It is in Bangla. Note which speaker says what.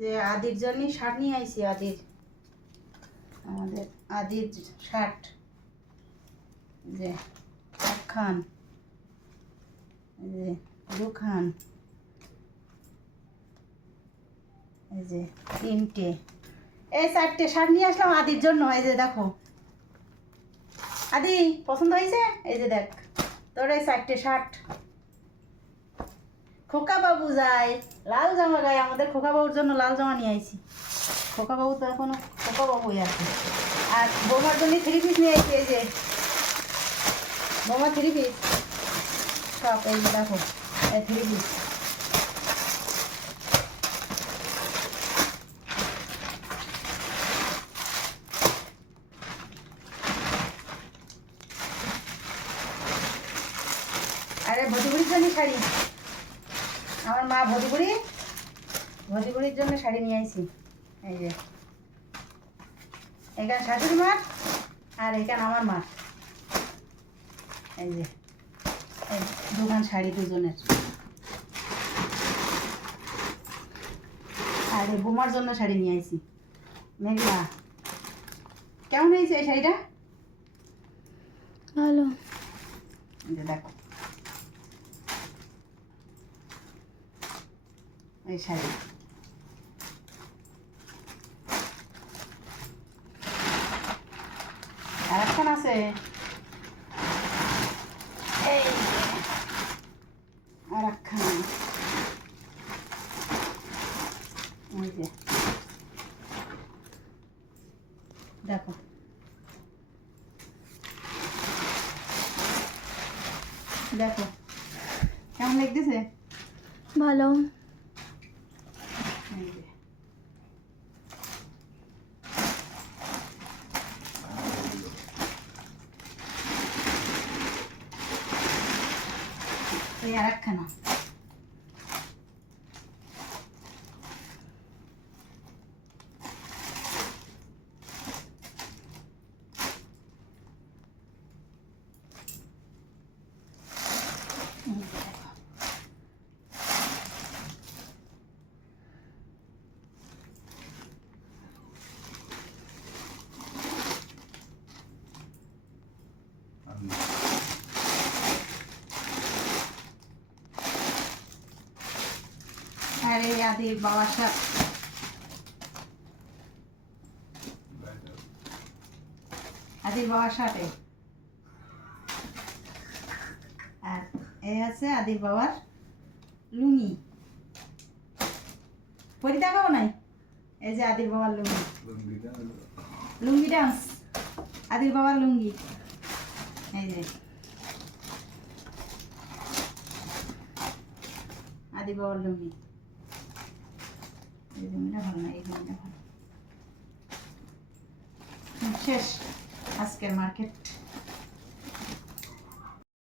Speaker 1: যে আদির শার্ট নিয়ে আদির। আমাদের আদির শার্ট। যে একখান এই যে দুখান এই যে তিনটে। এই চারটে শার্ট নিয়ে আসলাম আদির জন্য, এই যে দেখো। আদি, পছন্দ হয়েছে? এই যে দেখ, তোর এই চারটে শার্ট। খোকা বাবু যায়। লাল জামা গায়ে আমাদের খোকা বাবুর জন্য লাল জামা নিয়ে আইছি। খোকা বাবু তো এখনও খোকা বাবুই আছে। আর বৌমার জন্য থ্রি পিস নিয়ে আইছি, এই যে। বৌমা থ্রি পিস সব এই দেখো এই থ্রি পিস আরে ভদিগুড়ির জন্য শাড়ি। আমার মা ভদিগুড়ি ভদিগুড়ির জন্য শাড়ি নিয়ে আইছি। এই যে। এখানে শাশুড়ি মার আর এখানে আমার মা। এই যে। এই দুখান শাড়ি দুজনের। আর এই বোমার জন্য শাড়ি নিয়ে আইছি। মেঘলা কেমন হয়েছে এই শাড়িটা?
Speaker 2: ভালো।
Speaker 1: দেখো। এই শাড়ি। আর এখন আছে। এই যে, আর একখানা এই যে। দেখো। দেখো। কেমন লাগতেছে?
Speaker 2: ভালো।
Speaker 1: এই আদির বাবার সাথে আদির বাবার সাথে আর এই আছে আদির বাবার লুঙ্গি। পরি দেখাবো নাই? এই যে আদির বাবার লুঙ্গি। লুঙ্গি ডান্স আদির বাবার লুঙ্গি। এই যে। আদি বাবার লুঙ্গি। শেষ আজকের মার্কেট